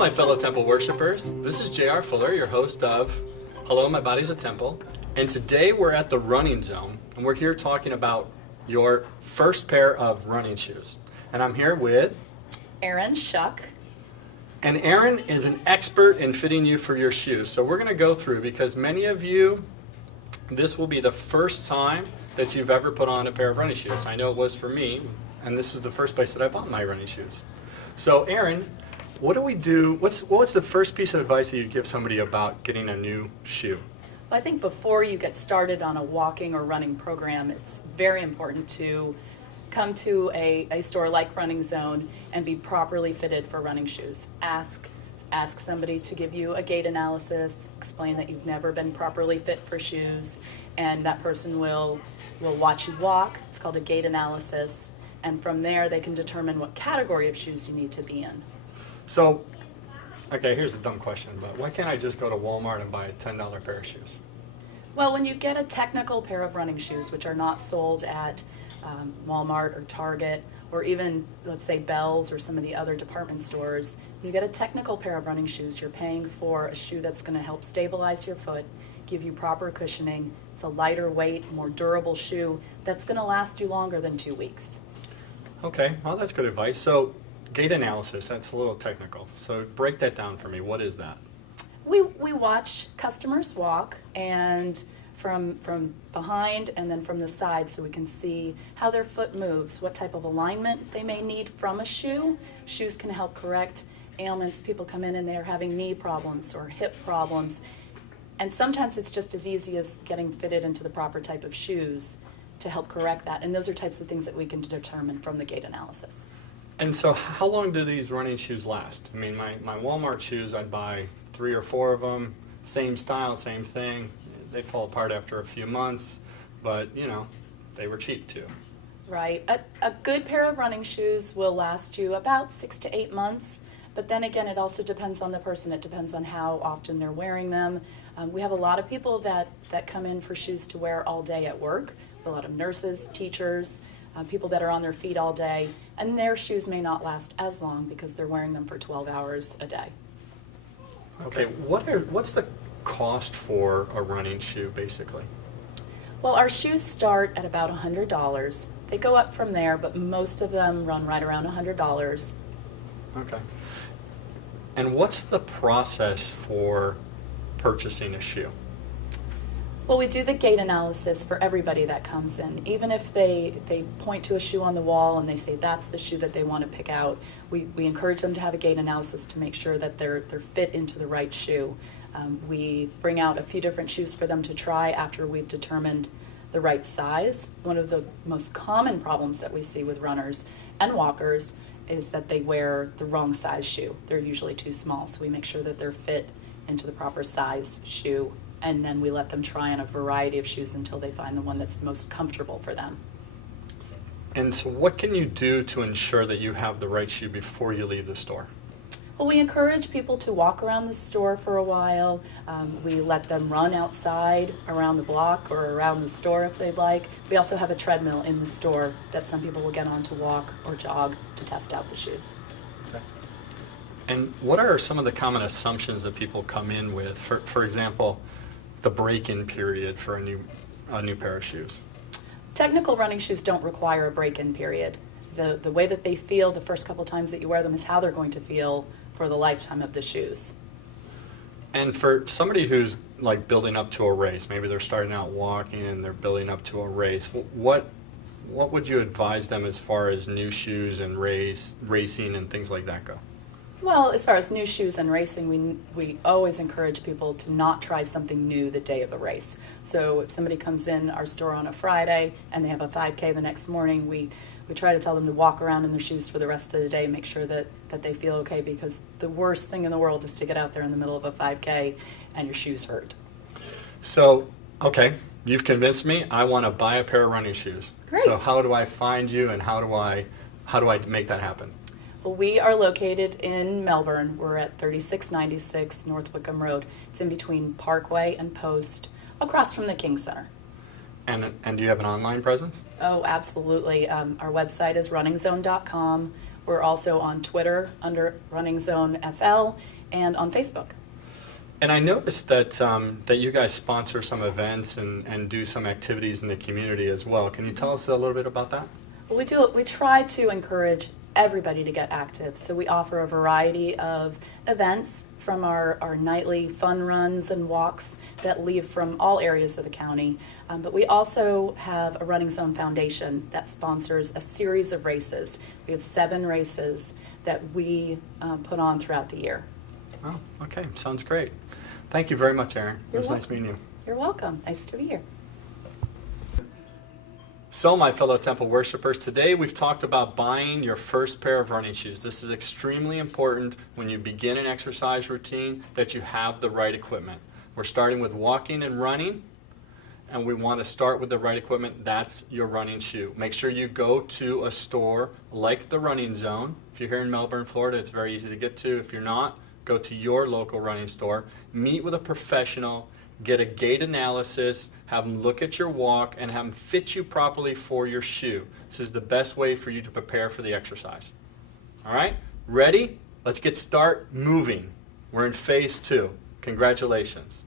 my fellow temple worshipers. This is J.R. Fuller, your host of Hello, My Body's a Temple. And today we're at the Running Zone, and we're here talking about your first pair of running shoes. And I'm here with Erin Shuck. And Erin is an expert in fitting you for your shoes. So we're going to go through, because many of you, this will be the first time that you've ever put on a pair of running shoes. I know it was for me, and this is the first place that I bought my running shoes. So Erin, what do we do? What's the first piece of advice that you'd give somebody about getting a new shoe? Well, I think before you get started on a walking or running program, it's very important to come to a store like Running Zone and be properly fitted for running shoes. Ask somebody to give you a gait analysis, explain that you've never been properly fit for shoes, and that person will watch you walk. It's called a gait analysis, and from there they can determine what category of shoes you need to be in. So, okay, here's a dumb question, but why can't I just go to Walmart and buy a $10 pair of shoes? Well, when you get a technical pair of running shoes, which are not sold at Walmart or Target, or even, let's say, Bell's or some of the other department stores, when you get a technical pair of running shoes, you're paying for a shoe that's going to help stabilize your foot, give you proper cushioning. It's a lighter weight, more durable shoe that's going to last you longer than 2 weeks. Okay, well, that's good advice. So, gait analysis, that's a little technical. So break that down for me. What is that? We watch customers walk, and from behind and then from the side, so we can see how their foot moves, what type of alignment they may need from a shoe. Shoes can help correct ailments. People come in and they're having knee problems or hip problems, and sometimes it's just as easy as getting fitted into the proper type of shoes to help correct that, and those are types of things that we can determine from the gait analysis. And so how long do these running shoes last? I mean, my Walmart shoes, I'd buy 3 or 4 of them, same style, same thing. They'd fall apart after a few months, but, you know, they were cheap too. Right. A good pair of running shoes will last you about 6 to 8 months, but then again, it also depends on the person. It depends on how often they're wearing them. We have a lot of people that come in for shoes to wear all day at work, a lot of nurses, teachers, people that are on their feet all day, and their shoes may not last as long because they're wearing them for 12 hours a day. Okay, what's the cost for a running shoe, basically? Well, our shoes start at about $100. They go up from there, but most of them run right around $100. Okay. And what's the process for purchasing a shoe? Well, we do the gait analysis for everybody that comes in. Even if they point to a shoe on the wall and they say that's the shoe that they want to pick out, we encourage them to have a gait analysis to make sure that they're fit into the right shoe. We bring out a few different shoes for them to try after we've determined the right size. One of the most common problems that we see with runners and walkers is that they wear the wrong size shoe. They're usually too small, so we make sure that they're fit into the proper size shoe, and then we let them try on a variety of shoes until they find the one that's the most comfortable for them. And so what can you do to ensure that you have the right shoe before you leave the store? Well, we encourage people to walk around the store for a while. We let them run outside around the block or around the store if they'd like. We also have a treadmill in the store that some people will get on to walk or jog to test out the shoes. Okay. And what are some of the common assumptions that people come in with? For example, the break-in period for a new pair of shoes. Technical running shoes don't require a break-in period. The way that they feel the first couple times that you wear them is how they're going to feel for the lifetime of the shoes. And for somebody who's like building up to a race, maybe they're starting out walking and they're building up to a race, what would you advise them as far as new shoes and racing and things like that go? Well, as far as new shoes and racing, we always encourage people to not try something new the day of a race. So if somebody comes in our store on a Friday and they have a 5K the next morning, we try to tell them to walk around in their shoes for the rest of the day, make sure that they feel okay, because the worst thing in the world is to get out there in the middle of a 5K and your shoes hurt. So, okay, you've convinced me. I want to buy a pair of running shoes. Great. So how do I find you, and how do I make that happen? Well, we are located in Melbourne. We're at 3696 North Wickham Road. It's in between Parkway and Post, across from the King Center. And do you have an online presence? Oh, absolutely. Our website is runningzone.com. We're also on Twitter under Running Zone FL and on Facebook. And I noticed that that you guys sponsor some events and do some activities in the community as well. Can you tell us a little bit about that? Well, we try to encourage everybody to get active. So we offer a variety of events from our nightly fun runs and walks that leave from all areas of the county. But we also have a Running Zone Foundation that sponsors a series of races. We have 7 races that we put on throughout the year. Oh, okay. Sounds great. Thank you very much, Erin. It was nice meeting you. You're welcome. Nice to be here. So, my fellow temple worshipers, today we've talked about buying your first pair of running shoes. This is extremely important when you begin an exercise routine that you have the right equipment. We're starting with walking and running, and we want to start with the right equipment. That's your running shoe. Make sure you go to a store like the Running Zone. If you're here in Melbourne, Florida, it's very easy to get to. If you're not, go to your local running store. Meet with a professional. Get a gait analysis, have them look at your walk, and have them fit you properly for your shoe. This is the best way for you to prepare for the exercise. All right? Ready? Let's get moving. We're in phase 2. Congratulations.